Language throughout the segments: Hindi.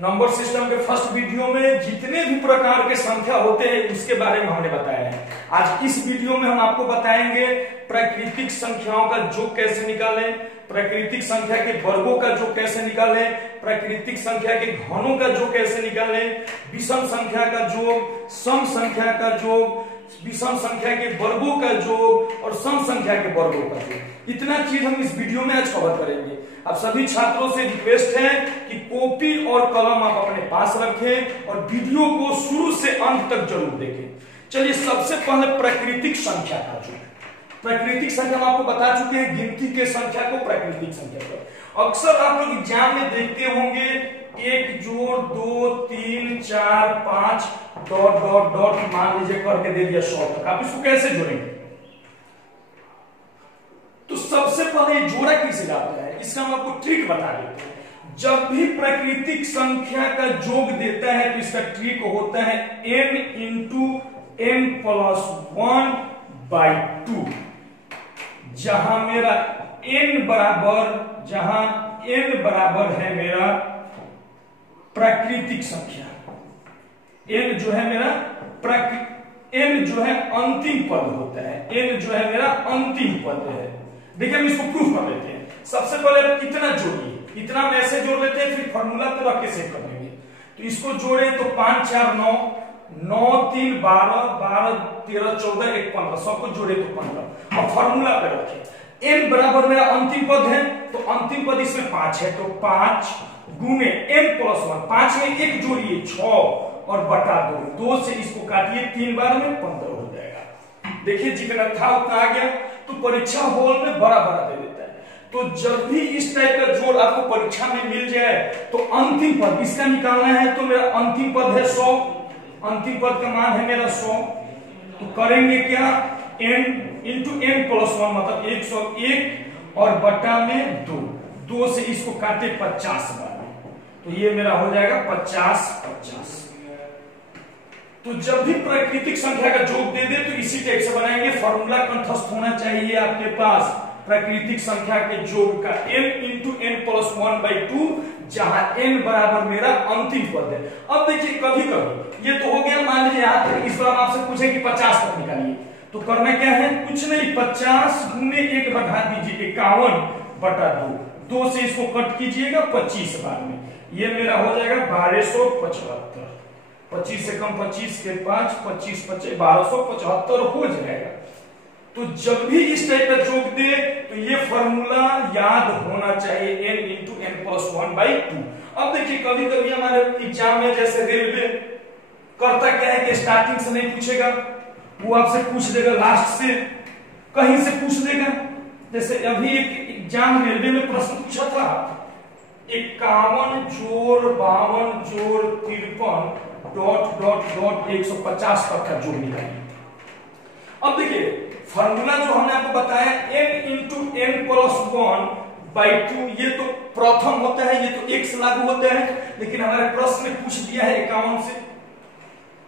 नंबर सिस्टम के फर्स्ट वीडियो में जितने भी प्रकार के संख्या होते हैं उसके बारे में हमने बताया है। आज इस वीडियो में हम आपको बताएंगे प्राकृतिक संख्याओं का योग कैसे निकालें, प्राकृतिक संख्या के वर्गों का योग कैसे निकालें, प्राकृतिक संख्या के घनों का योग कैसे निकालें, विषम संख्या का योग, सम संख्या का योग, विषम संख्या के वर्गों का योग और सम संख्या के वर्गों का योग। इतना चीज हम इस वीडियो में आज कवर करेंगे। अब सभी छात्रों से रिक्वेस्ट है कि कॉपी और कलम आप अपने पास रखें और वीडियो को शुरू से अंत तक जरूर देखें। चलिए सबसे पहले प्राकृतिक संख्या का योग। प्राकृतिक संख्या हम आपको बता चुके हैं, गिनती के संख्या को प्राकृतिक संख्या को अक्सर आप लोग एग्जाम में देखते होंगे 1 जोड़ 2 3 4 5 डॉट डॉट डॉट मान लीजिए करके दे दिया 100 तक। आप इसको कैसे जोड़ेंगे? तो सबसे पहले जोड़ा किसे जाता है इसका हम आपको ट्रिक बता देते हैं। जब भी प्राकृतिक संख्या का योग देता है तो इसका ट्रिक होता है n इंटू n प्लस 1/2। जहां मेरा n बराबर है मेरा प्राकृतिक संख्या, n जो है मेरा n जो है अंतिम पद होता है, n जो है मेरा अंतिम पद है। देखिए हम इसको प्रूफ कर लेते हैं। सबसे पहले इतना जोड़िए, इतना हम ऐसे जोड़ लेते हैं, फिर फॉर्मूला तो रख के सेव कर लेंगे। तो इसको जोड़े तो 5 4 9 9 3 12 12 13 14 1 15 सबको जोड़े तो 15 और फॉर्मूला पे रखें। n बराबर मेरा अंतिम पद है तो अंतिम पद इसमें 5 है तो 5 गुने n प्लस 1, 5 में 1 जोड़िए 6 और बटा 2 से इसको काटिए 3 बार में 15 हो जाएगा। देखिए जितना था उतना आ गया। तो परीक्षा हॉल में बड़ा बड़ा दे देता है। तो जब भी इस टाइप का जोड़ आपको परीक्षा में मिल जाए तो अंतिम पद इसका निकालना है। तो मेरा अंतिम पद है 100, अंतिम पद का मान है मेरा 100। तो करेंगे क्या, n इंटू n प्लस 1 मतलब 101 और बटा में 2 से इसको काटे 50 बार में तो ये मेरा हो जाएगा 50 50। तो जब भी प्राकृतिक संख्या का योग दे दे तो इसी टाइप से बनाएंगे। फॉर्मूला कंठस्थ होना चाहिए आपके पास प्राकृतिक संख्या के योग का n इंटू n प्लस 1/2 जहां n बराबर मेरा अंतिम पद है। अब देखिए कभी कभी ये तो हो गया, मान लीजिए यहाँ तक। इस बार आपसे पूछे कि 50 तक निकालिए तो करना क्या है, कुछ नहीं 50 गुने 1 बढ़ा दीजिए 51/2 से इसको कट कीजिएगा 25 बार में। ये मेरा हो जाएगा 1275। 25 से कम 25 के 5 25 25 1275 हो जाएगा। तो जब भी इस टाइप का योग दे तो ये फॉर्मूला याद होना चाहिए n इंटू n प्लस 1/2। अब देखिए कभी कभी हमारे एग्जाम में जैसे रेलवे करता क्या है कि स्टार्टिंग से नहीं पूछेगा, वो आपसे पूछ देगा लास्ट से, कहीं से पूछ देगा। जैसे अभी एक एग्जाम रेलवे में प्रश्न पूछा था 51 जोड़ 52 जोड़ 53 डॉट डॉट डॉट 150 तक का जोड़ निकालिए। अब देखिए फॉर्मूला जो हमने आपको बताया n इंटू n प्लस 1/2 ये तो प्रथम होता है, ये तो एक से लागू होता है। लेकिन हमारे प्रश्न में पूछ दिया है 51 से।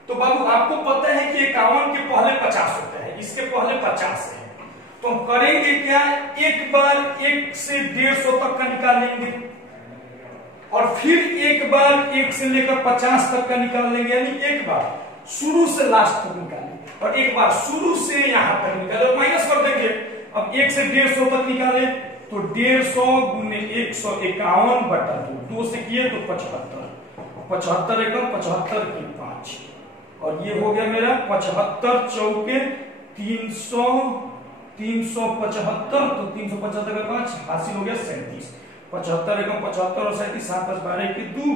तो बाबू आपको पता है कि 51 के पहले 50 होता है, इसके पहले 50 है। तो हम करेंगे क्या, एक बार 1 से 150 तक का निकालेंगे और फिर एक बार 1 से लेकर 50 तक का निकाल लेंगे। यानी एक बार शुरू से लास्ट तक निकालेंगे और एक बार शुरू से यहां तक निकाले, माइनस कर देंगे। अब 1 से 150 तक निकाले तो 150 गुने 151/2 2 से किए तो 75 75 एकम 75 की 5 और ये हो गया मेरा 75 चौके 300 375। तो 375 का 5 हासिल हो गया 37। 75 एकम 75 और 37 7 10 12 के 2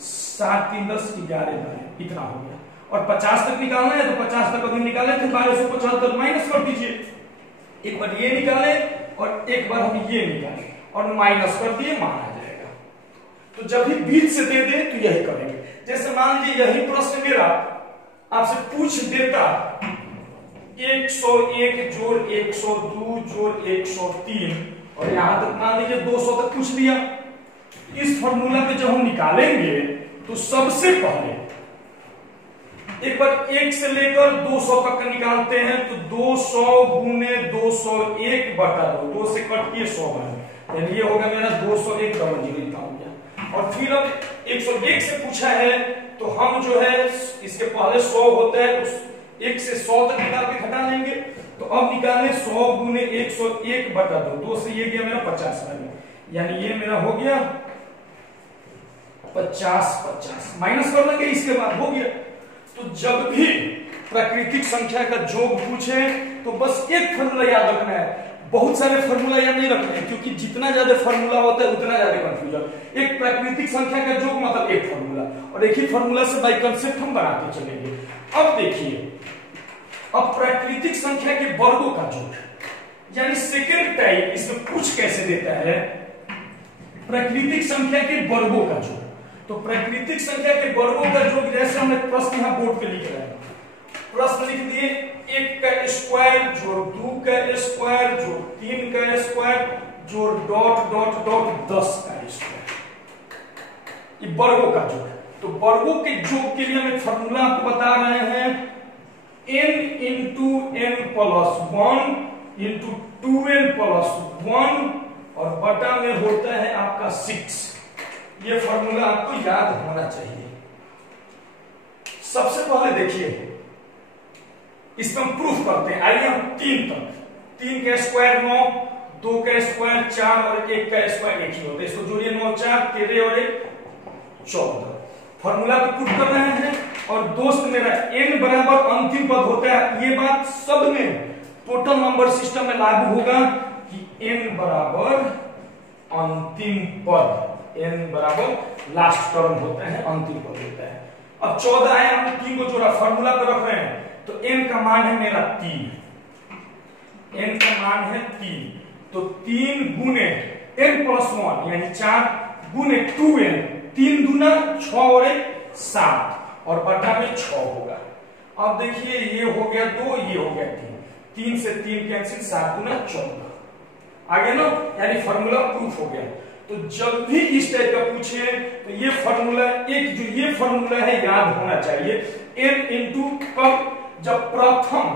7 3 10 11 12 इतना हो गया। और 50 तक निकालना है तो 50 तक अभी निकाले थे 1275 माइनस कर दीजिए। एक बार ये निकाले और एक बार हम ये निकाले और माइनस कर दिए, मान आ जाएगा। तो जब भी बीच से दे दे तो यही करेंगे। जैसे मान लीजिए यही प्रश्न मेरा आपसे पूछ देता 101 जोड़ 102 जोड़ 103 और यहां तक मान लीजिए 200 तक पूछ दिया। इस फॉर्मूला पे जब हम निकालेंगे तो सबसे पहले एक बार 1 से लेकर 200 तक निकालते हैं तो 200 गुने 201/2 2 से कट किए 100 बार, यानी ये होगा मेरा 201 डबल जीरो हो गया। और फिर अब 101 से पूछा है तो हम जो है इसके पहले 100 होता है तो 1 से 100 तक निकाल के घटा लेंगे। तो अब निकालें 100 गुने 101 बटा 2 से ये गया मेरा 50 में, यानी ये मेरा हो गया 50 माइनस कर लेंगे, इसके बाद हो गया। तो जब भी प्राकृतिक संख्या का योग पूछे तो बस एक फॉर्मूला याद रखना है, बहुत सारे फॉर्मूला याद नहीं रखना है, क्योंकि जितना ज्यादा फॉर्मूला होता है उतना ज्यादा कंफ्यूजन। एक प्राकृतिक संख्या का योग मतलब एक फॉर्मूला, और एक ही फॉर्मूला से बाय कांसेप्ट हम बनाते चलेंगे। अब देखिए, अब प्राकृतिक संख्या के वर्गों का योग, यानी सेकेंड टाइप, इसमें पूछ कैसे देता है प्राकृतिक संख्या के वर्गों का योग। तो प्राकृतिक संख्या के वर्गों का योग, जैसे हमने प्रश्न यहां बोर्ड पे लिख रहे हैं, प्रश्न लिख दिए 1 का स्क्वायर जोड़ 2 का स्क्वायर जोड़ 3 का स्क्वायर जोड़ डॉट डॉट डॉट 10 का स्क्वायर, ये वर्गों का योग। तो वर्गों के योग के लिए हम एक फॉर्मूला आपको बता रहे हैं, n into n plus 1 into 2n plus 1 और बटा में होता है आपका 6। ये फॉर्मूला आपको याद होना चाहिए। सबसे पहले देखिए, इसमें हम प्रूफ करते हैं। आइए हम 3 तक, 3 का स्क्वायर 9, 2 का स्क्वायर 4 और 1 का स्क्वायर 1 ही होता है। इसको जोड़िए, 9 4 13 और 1 14। फॉर्मूला पे पुट कर रहे हैं। और दोस्त मेरा n बराबर अंतिम पद होता है, ये बात सब में टोटल नंबर सिस्टम में लागू होगा कि n बराबर अंतिम पद, n बराबर लास्ट टर्म होता है, अंतिम पद होता है। अब 14 आया, हमने 3 को जोड़ा, फॉर्मूला पे रख रहे हैं, तो n का मान है मेरा 3, n का मान है 3, तो 3 गुने n प्लस 1 यानी 4 गुने 2n, 3 दूना 6 और 1 7 और बटा में 6 होगा। अब देखिए, ये हो गया 2, ये हो गया 3, 3 से 3 कैंसिल, 7 गुना 14 आ गया ना, यानी फॉर्मूला प्रूफ हो गया। तो जब भी इस टाइप का पूछे तो ये फॉर्मूला, एक जो ये फॉर्मूला है याद होना चाहिए, n इंटू कब, जब प्रथम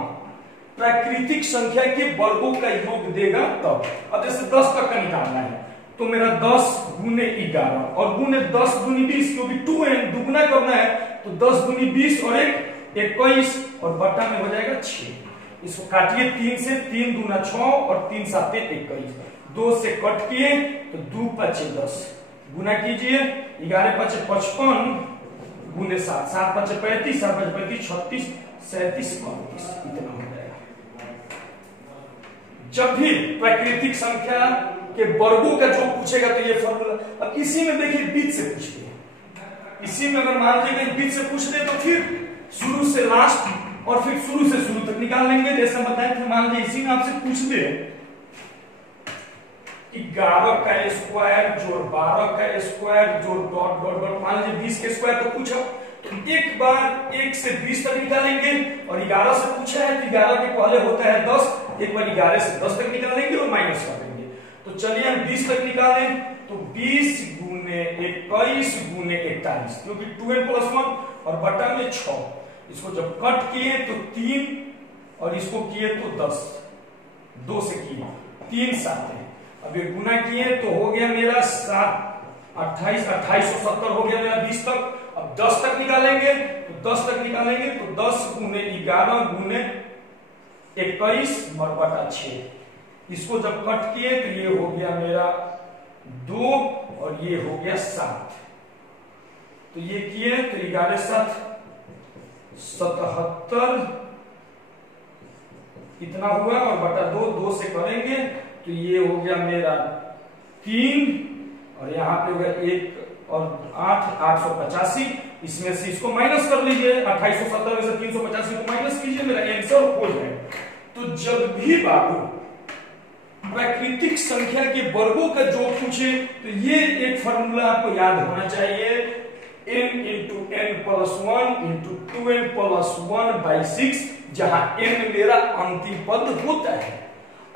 प्राकृतिक संख्या के वर्गों का योग देगा तब। अब जैसे 10 तक का निकालना है तो मेरा 10 गुने 11 और गुने 10 गुनी 20, क्योंकि 2n दुगुना करना है तो 10 गुनी 20 और 1 21 और बटा में हो जाएगा 6। इसको काटिए, 3 से 3 दूना 6 और 3 7 21, 2 से कट किए तो 2 5 10, गुना कीजिए, 11 5 55 गुने 7, 7 5 35, 7 5 35 36 37 35, इतना हो जाएगा। जब भी प्राकृतिक संख्या के वर्गों का जो पूछेगा तो ये फॉर्मूला। अब इसी में देखिए बीच से पूछते हैं, इसी में अगर मान लीजिए बीच से पूछ दे तो फिर शुरू से लास्ट और फिर शुरू से शुरू तक निकाल लेंगे। जैसे बताए थे, मान लीजिए इसी में आपसे पूछ दे 11 का स्क्वायर जोड़ 12 का स्क्वायर जोड़ डॉट डॉट डॉट, मान लीजिए 20 के स्क्वायर तो पूछा, तो एक बार 1 से 20 तक निकालेंगे। और 11 से पूछा है तो 11 के पहले होता है 10, एक बार 11 से 10 तक निकालेंगे और माइनस कर देंगे। तो चलिए हम 20 तक निकालें तो 20 गुने 21 गुने 41, क्योंकि 2n प्लस 1 और बटा में 6। इसको जब कट किए तो 3 और इसको किए तो 10, 2 से किए 3 7 है। अब ये गुना किए तो हो गया मेरा 7 28, 2870 हो गया मेरा 20 तक। अब 10 तक निकालेंगे तो 10 तक निकालेंगे तो 10 गुने 11 गुने 21 और बटा 6। इसको जब कट किए तो ये हो गया मेरा 2 और ये हो गया 7। तो ये किए तो 11 7 77 इतना हुआ और बटा 2, 2 से करेंगे तो ये हो गया मेरा 3 और यहाँ पे होगा 1 और 8 885। इसमें से इसको माइनस कर लीजिए, 2870 में से 385 को माइनस कीजिए, मेरा आंसर हो जाएगा। तो जब भी बाबू प्राकृतिक संख्या के वर्गों का जो पूछे तो ये एक फॉर्मूला आपको याद होना चाहिए, n into n plus 1 into 2n plus 1 by 6, जहां n मेरा अंतिम पद होता है।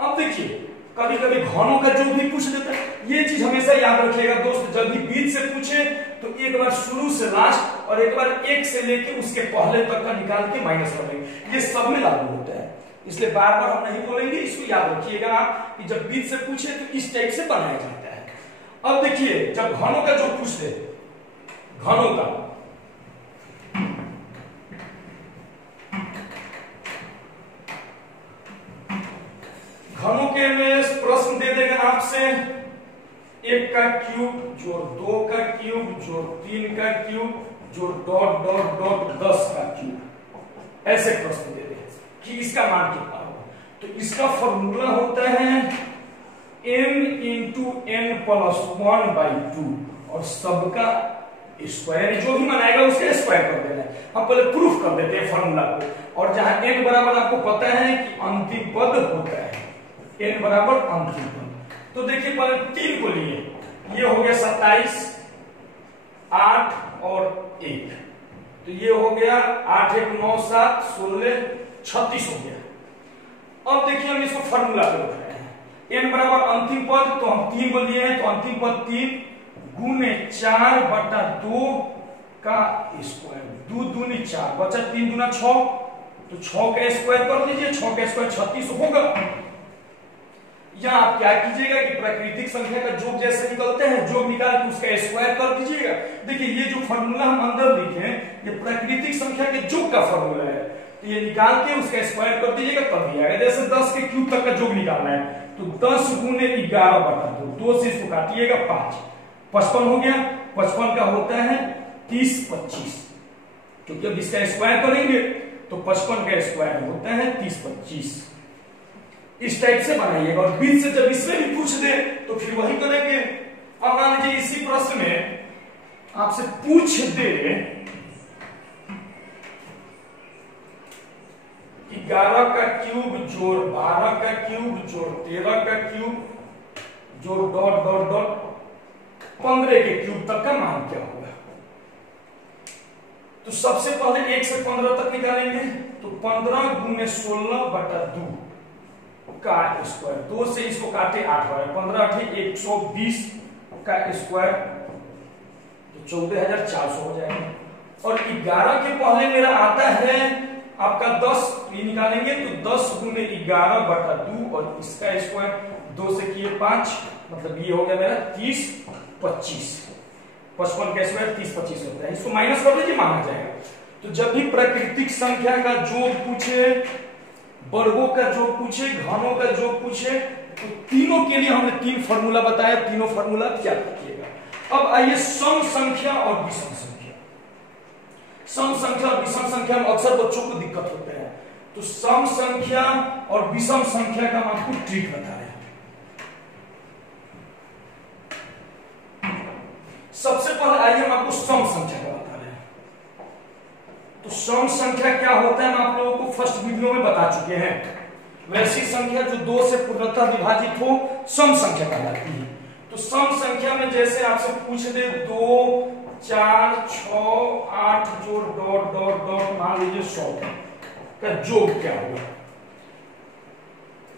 अब देखिए, कभी कभी घनों का जो भी पूछ देता है, ये चीज हमेशा याद रखिएगा दोस्त, जब भी बीच से पूछे तो एक बार शुरू से लास्ट और एक बार 1 से लेके उसके पहले तक का निकाल के माइनस कर देंगे। ये सब में लागू होता है, इसलिए बार बार हम नहीं बोलेंगे, इसको याद रखिएगा आप कि जब बीच से पूछे तो इस टाइप से बनाया जाता है। अब देखिए, जब घनों का जो पूछ दे, घनों का। घनों के में प्रश्न दे देगा आपसे 1 का क्यूब जोड़ 2 का क्यूब जोड़ 3 का क्यूब जोड़ डॉट डॉट डॉट 10 का क्यूब, ऐसे प्रश्न दे देगा कि इसका मान कितना होगा। तो इसका फॉर्मूला होता है n इंटू n प्लस 1/2 और सबका स्क्वायर, जो भी बनाएगा उसका स्क्वायर कर देना है। हम पहले प्रूफ कर देते हैं फॉर्मूला को, और जहां n बराबर आपको पता है कि अंतिम पद होता है, n बराबर अंतिम पद। तो देखिए पहले 3 को लिए, ये हो गया 27, 8 और 1, तो ये हो गया 8 1 9 7 16 36 हो गया। अब देखिए हम इसको फॉर्मूला पे रख रहे हैं, n बराबर अंतिम पद, तो हम 3 को लिए हैं, तो अंतिम पद 3 गुने 4/2 का स्क्वायर, 2 दूनी 4 बचा 3 दूना 6, तो 6 का स्क्वायर कर लीजिए, 6 का स्क्वायर 36 होगा। या आप क्या कीजिएगा कि प्राकृतिक संख्या का योग जैसे निकलते हैं, योग निकाल के उसका स्क्वायर कर दीजिएगा। देखिए ये जो फॉर्मूला हम अंदर लिखे हैं, ये प्राकृतिक संख्या के योग का फॉर्मूला है, तो ये निकाल के उसका स्क्वायर कर दीजिएगा तब भी आएगा। जैसे 10 के क्यूब तक का योग निकालना है, तो 10 गुने 11/2, 2 से इसको काटिएगा 5, 55 हो गया। 55 का होता है 30 25, क्योंकि अब इसका स्क्वायर करेंगे तो 55 का स्क्वायर होता है 30 25। इस टाइप से बनाइएगा, और बीच से जब इसमें भी पूछ दे तो फिर वही करेंगे। अब मान लीजिए इसी प्रश्न में आपसे पूछ दे 11 का क्यूब जोड़ 12 का क्यूब जोड़ 13 का क्यूब जोड़ डॉट डॉट डॉट 15 के क्यूब तक का मान क्या होगा। तो सबसे पहले 1 से 15 तक निकालेंगे, तो 15 गुने 16/2 का स्क्वायर, 2 से इसको काटे 8 होगा, 15 8 120 का स्क्वायर, तो 14400 हो जाएगा। और 11 के पहले मेरा आता है आपका 10, ये निकालेंगे तो 10 गुने 11/2 और इसका स्क्वायर, 2 से किए 5, मतलब ये हो गया मेरा 30 25। 55 का स्क्वायर 30 25 होता है, इसको माइनस कर दीजिए, माना जाएगा। तो जब भी प्राकृतिक संख्या का योग पूछे, वर्गों का योग पूछे, घनों का योग पूछे, तो तीनों के लिए हमने 3 फॉर्मूला बताया, तीनों फॉर्मूला क्या रखिएगा। अब आइए सम संख्या और विषम संख्या। सम संख्या और विषम संख्या में अक्सर बच्चों को दिक्कत होता है, तो सम संख्या और विषम संख्या का हम आपको ट्रिक बता रहे हैं। सबसे पहले आइए हम आपको सम संख्या का बता रहे हैं। तो सम संख्या क्या होता है हम आप लोगों को फर्स्ट वीडियो में बता चुके हैं। वैसी संख्या जो 2 से पूर्णतः विभाजित हो सम संख्या कहलाती है। तो सम संख्या में जैसे आपसे पूछ दे 2 4 6 8 जोड़ डॉट डॉट डॉट मान लीजिए 100 का योग क्या होगा।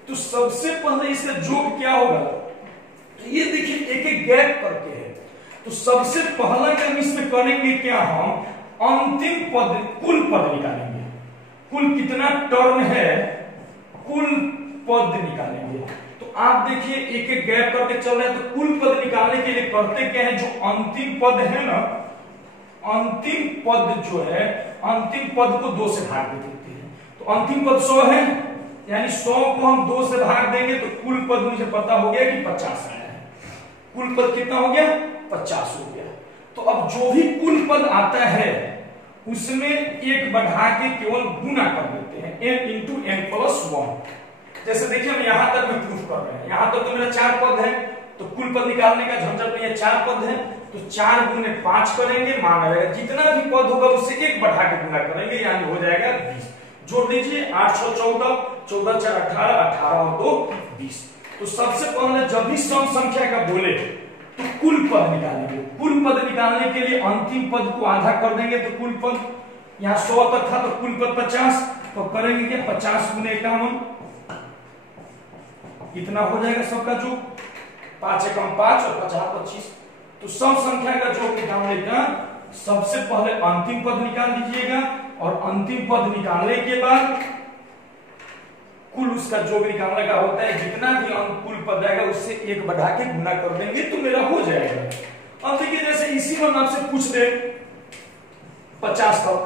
तो सबसे पहले इसका योग क्या होगा, तो ये देखिए एक एक गैप करके है। तो सबसे पहला काम इसमें करेंगे क्या, हम अंतिम पद कुल पद निकालेंगे। कुल कितना टर्म है, कुल पद निकालेंगे। तो आप देखिए एक एक गैप करके चल रहे हैं। तो कुल पद निकालने के लिए करते क्या है, जो अंतिम पद है ना, अंतिम पद जो है, अंतिम पद को 2 से भाग देते हैं। तो अंतिम पद 100 है, यानी 100 को हम 2 से भाग देंगे तो कुल पद मुझे पता हो गया कि 50 आया है। कुल पद कितना हो गया, 50 हो गया। तो अब जो भी कुल पद आता है उसमें एक बढ़ा के केवल गुना कर देते हैं, n इंटू n प्लस 1। जैसे देखिए हम यहां तक में प्रूफ कर रहे हैं, यहां तक तो मेरा 4 पद है, तो कुल पद निकालने का झंझट नहीं है, 4 पद है, तो 4 गुने 5 करेंगे, मान रहेगा जितना भी पद होगा उससे एक बढ़ा के गुना करेंगे, यानी हो जाएगा 20। जोड़ दीजिए 8 6 14, 14 4 18, 18 और 2 20। तो सबसे पहले जब भी सम संख्या का बोले तो कुल पद निकालेंगे। कुल पद निकालने के लिए अंतिम पद को आधा कर देंगे, तो कुल पद यहाँ 100 तक था, तो कुल पद 50, तो करेंगे क्या 50 गुने 51, इतना हो जाएगा सबका जो 5 एकम 5 और 50 25। तो सब संख्या का जो निकालने का सबसे पहले अंतिम पद निकाल दीजिएगा, और अंतिम पद निकालने के बाद कुल उसका जो निकालने का होता है, जितना भी कुल पद आएगा उससे एक बढ़ा के गुना कर देंगे तो मेरा हो जाएगा। अब देखिए जैसे इसी में आपसे पूछ दे 50 तक,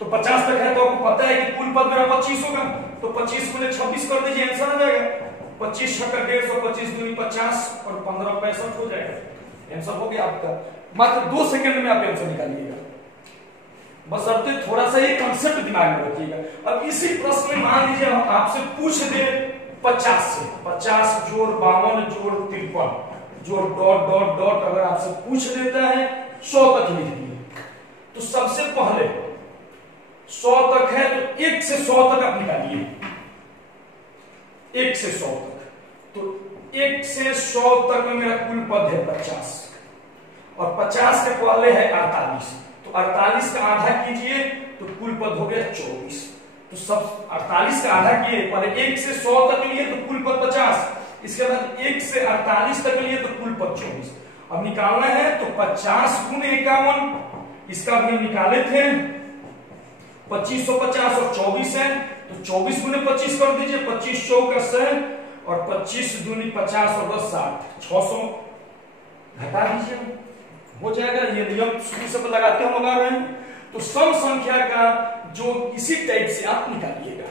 तो 50 तक है तो आपको पता है कि कुल पद मेरा 25 होगा, तो 25 में 26 कर दीजिए, आंसर आ जाएगा। 25 छक्का 150, 25 दूनी 50 और 15 65 हो जाएगा। आंसर हो गया आपका। मात्र 2 सेकंड में आप आंसर निकालिएगा। बस अब थोड़ा सा ये कंसेप्ट दिमाग में रखिएगा। अब इसी प्रश्न में मान लीजिए हम आपसे पूछ दे 50 से 50 जोड़ 52 जोड़ 53 जोड़ डॉट डॉट डॉट अगर आपसे पूछ देता है 100 तक लिख दिए, तो सबसे पहले 100 तक है तो 1 से 100 तक आप निकालिए। 1 से 100 तक, तो 1 से 100 तक में मेरा कुल पद है 50 और 50 के पहले है 48, तो 48 का आधा कीजिए तो कुल पद हो गया 24। तो सब 48 का आधा किए, पहले 1 से 100 तक लिए तो कुल पद 50, इसके बाद 1 से 48 तक लिए तो कुल पद 24। अब निकालना है तो 50 गुने 51, इसका भी हम निकाले थे 2550 और 24 है, तो 24 गुने 25 कर दीजिए, 25 चौका 100 और 25 दूनी 50 और 10 60, 600 घटा दीजिए, हो जाएगा। ये नियम शुरू से लगाते हम लगा रहे हैं। तो सम संख्या का जो इसी टाइप से आप निकालिएगा।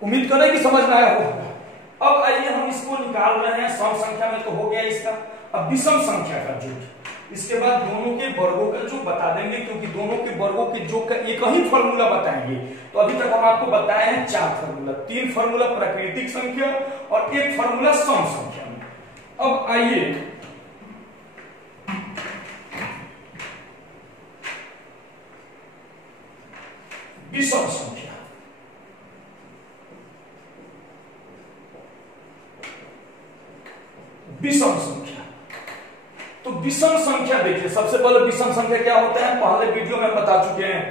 उम्मीद करें कि समझ में आया होगा। अब आइए हम इसको निकाल रहे हैं। सम संख्या में तो हो गया इसका। अब विषम संख्या का जोड़, इसके बाद दोनों के वर्गों का जो बता देंगे, क्योंकि दोनों के वर्गों के जो का एक ही फॉर्मूला बताएंगे। तो अभी तक हम आपको बताए हैं 4 फॉर्मूला, 3 फॉर्मूला प्राकृतिक संख्या और 1 फॉर्मूला सम संख्या में। अब आइए विषम संख्या। विषम संख्या, तो विषम संख्या देखिए, सबसे पहले विषम संख्या क्या होता है पहले वीडियो में बता चुके हैं।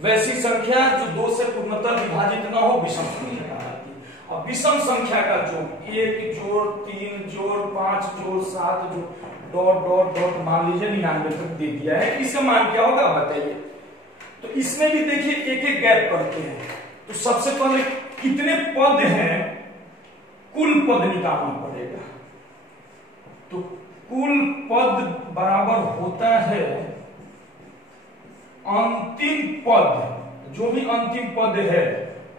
वैसी संख्या जो 2 से पूर्णतः विभाजित न हो विषम संख्या कहलाती है। अब विषम संख्या का जोड़ 1 जोड़ 3 जोड़ 5 जोड़ 7 जोड़ डॉट डॉट डॉट मान लीजिए 99 तक दे दिया है। इसका मान क्या होगा बताइए। तो इसमें भी देखिए एक एक गैप करते हैं। तो सबसे पहले कितने पद हैं कुल पद निकालना पड़ेगा। तो कुल पद बराबर होता है अंतिम पद, जो भी अंतिम पद है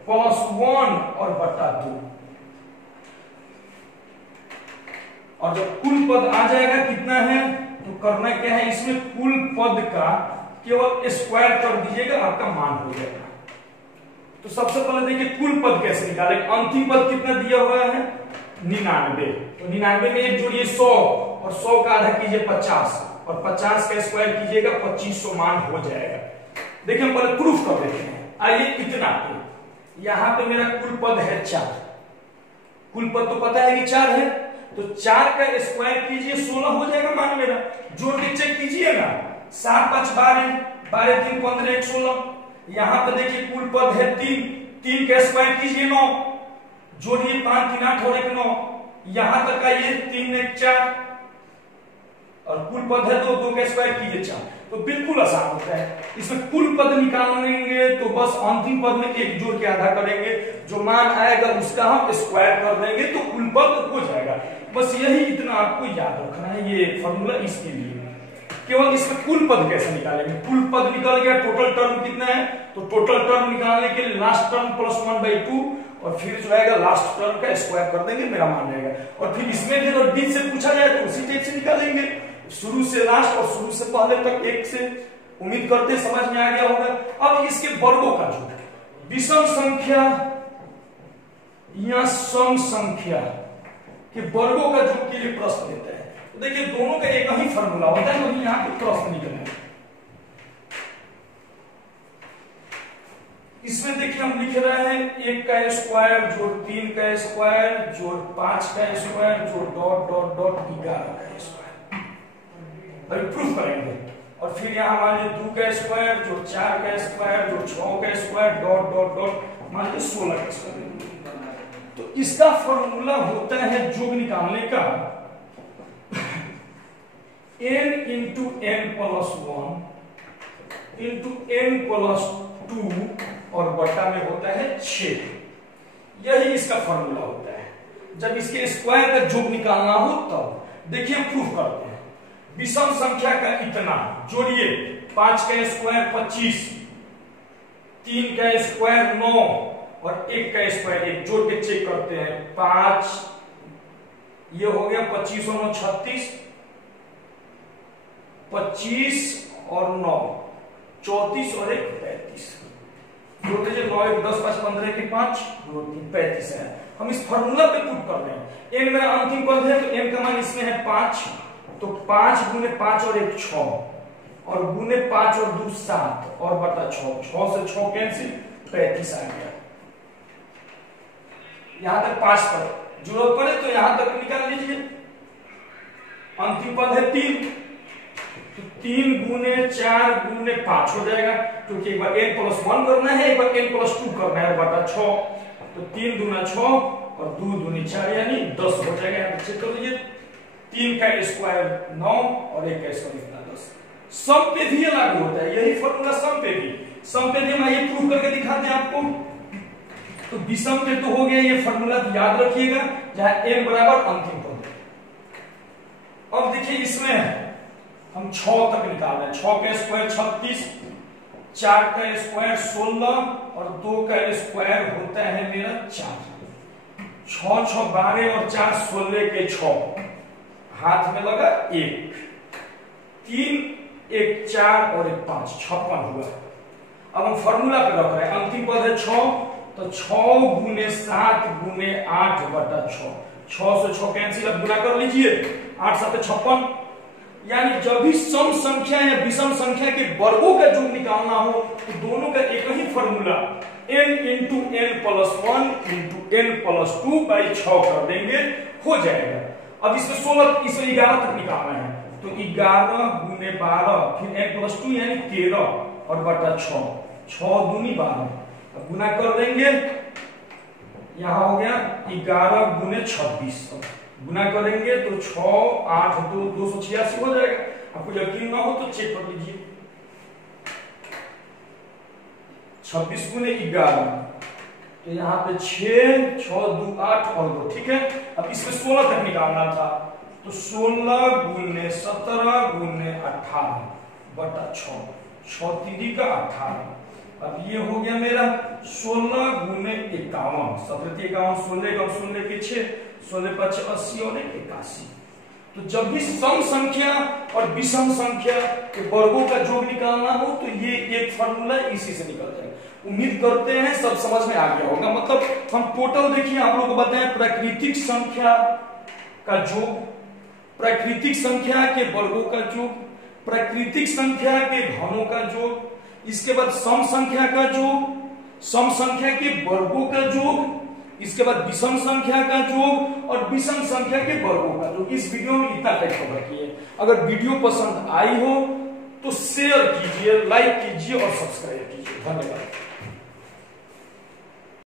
+1 और बटा 2। और जब कुल पद आ जाएगा कितना है तो करना क्या है, इसमें कुल पद का केवल स्क्वायर कर दीजिएगा, आपका मान हो जाएगा। तो सबसे पहले देखिए कुल पद कैसे निकाले। अंतिम पद कितना दिया हुआ है 99, तो 99 में 1 जोड़िए 100 और 100 का आधा कीजिए 50 और 50 का स्क्वायर कीजिएगा 2500 मान हो जाएगा। देखिए हम पहले प्रूफ कर देते हैं। आइए इतना यहां पे मेरा कुल पद है 4, कुल पद तो पता है कि 4 है, तो 4 का स्क्वायर कीजिए 16 हो जाएगा मान मेरा। जोड़ के चेक कीजिए ना, 7 5 12 12 3 15 1 16। यहां पे देखिए कुल पद है 3, 3 का स्क्वायर कीजिए 9, जोड़िए 5 3 8 और 1 9। यहां तक आइए 3 1 4 और कुल पद है 2, 2 का स्क्वायर कीजिए 4। तो बिल्कुल आसान होता है। इसमें कुल पद निकालेंगे तो बस अंतिम पद में 1 जोड़ के आधा करेंगे, जो मान आएगा उसका हम स्क्वायर कर देंगे तो कुल पद हो जाएगा। बस यही इतना आपको याद रखना है, ये फॉर्मूला इसके लिए। केवल इसमें कुल पद कैसे निकालेंगे। कुल पद निकल गया, टोटल टर्म कितना है, तो टोटल टर्म निकालने के लिए लास्ट टर्म +1/2 और फिर जो आएगा लास्ट टर्म का स्क्वायर कर देंगे, मेरा मान रहेगा। और फिर इसमें भी अगर बीच से पूछा जाए तो उसी टाइप से निकालेंगे, शुरू से लास्ट और शुरू से पहले तक 1 से। उम्मीद करते समझ में आ गया होगा। अब इसके वर्गों का जोड़, विषम संख्या या सम संख्या के वर्गों का जोड़ के लिए प्रश्न देता है। तो देखिए दोनों का एक ही फॉर्मूला होता है, वही यहाँ पे प्रश्न निकले। इसमें देखिए हम लिख रहे हैं 1 का स्क्वायर जोड़ 3 का स्क्वायर जोड़ 5 का स्क्वायर जोड़ डॉट डॉट डॉट 11 का स्क्वायर। अभी प्रूफ करेंगे। और फिर यहाँ मान लीजिए 2 का स्क्वायर जोड़ 4 का स्क्वायर जोड़ 6 का स्क्वायर डॉट डॉट डॉट मान लीजिए 16 का स्क्वायर। तो इसका फॉर्मूला होता है जोड़ निकालने का n into n + 1 into n + 2 और बटा में होता है 6। यही इसका फॉर्मूला होता है। जब इसके स्क्वायर का जोड़ निकालना हो तब देखिए हम प्रूफ करते हैं। विषम संख्या का इतना जोड़िए, 5 का स्क्वायर 25, 3 का स्क्वायर 9 और 1 का स्क्वायर 1, जोड़ के चेक करते हैं। 5 ये हो गया 25 और 9 36, 25 और 9 34 और 1 35, जोड़ लीजिए 9 1 10 5 15 के 5 2 3 35 है। हम इस फार्मूला पे पुट कर रहे हैं। n मेरा अंतिम पद है तो n का मान इसमें है 5, तो 5 गुने 5 और 1 6 और गुने 5 और 2 7 और बटा 6, 6 से 6 कैंसिल, 35 आ गया। यहां तक 5 पर जरूरत पड़े तो यहां तक निकाल लीजिए। अंतिम पद है 3, तो 3 गुने 4 गुने 5 हो जाएगा, क्योंकि एक बार n + 1 करना है, एक बार n + 2 करना है, बटा 6, तो 3 दूना 6 और 2 दूनी 4 यानी 10 हो जाएगा। यहां चेक कर लीजिए, 3 का स्क्वायर 9 और 1 का स्क्वायर कितना 10। सम पे भी लागू होता है, यही फॉर्मूला सम पे भी हम ये प्रूव करके दिखाते हैं आपको। तो विषम पे तो हो गया ये फॉर्मूला, याद रखिएगा, जहां n बराबर अंतिम पद। अब देखिए इसमें हम 6 तक निकाल रहे हैं। 6 का स्क्वायर 36, 4 का स्क्वायर 16 और 2 का स्क्वायर होता है मेरा 4। 6 6 12 और 4 16 के 6, हाथ में लगा 1, 3 1 4 और 1 5, 56 हुआ। अब हम फॉर्मूला पे रख रहे हैं, अंतिम पद है 6, तो 6 गुने 7 गुने 8 बटा 6, 6 से 6 कैंसिल, अब गुना कर लीजिए, 8 7 56। यानी जब भी सम संख्या या विषम संख्या के वर्गों का योग निकालना हो तो दोनों का एक ही फॉर्मूला n × n + 1 × n + 2 / 6 कर देंगे, हो जाएगा। अब इसमें 16 इसमें 11 तक निकालना है, तो 11 गुने 12 फिर n + 2 यानी 13 और बटा 6, 6 दूनी 12, अब गुना कर देंगे, यहां हो गया 11 गुने 26, गुना करेंगे तो 6 8 2 286 हो जाएगा। आपको यकीन ना हो तो चेक कर लीजिए, 26 गुने 11, तो यहाँ पे 6 6 2 8 और 2, ठीक है। अब इसमें 16 तक निकालना था, तो 16 गुने 17 गुने 18 बटा 6, 6 3 का 18। अब ये हो गया मेरा 16 गुने 51, 17 51, 16 16 के 6, 16 5 80 और 81। तो जब भी सम संख्या और विषम संख्या के वर्गों का योग निकालना हो तो ये एक फॉर्मूला इसी से निकल जाएगा। उम्मीद करते हैं सब समझ में आ गया होगा। मतलब हम टोटल देखिए आप लोगों को बताएं, प्राकृतिक संख्या का योग, प्राकृतिक संख्या के वर्गों का योग, प्राकृतिक संख्या के घनों का योग, इसके बाद सम संख्या का योग, सम संख्या के वर्गों का योग, इसके बाद विषम संख्या का योग और विषम संख्या के वर्गों का योग। इस वीडियो में इतना तक कवर किए। अगर वीडियो पसंद आई हो तो शेयर कीजिए, लाइक कीजिए और सब्सक्राइब कीजिए। धन्यवाद।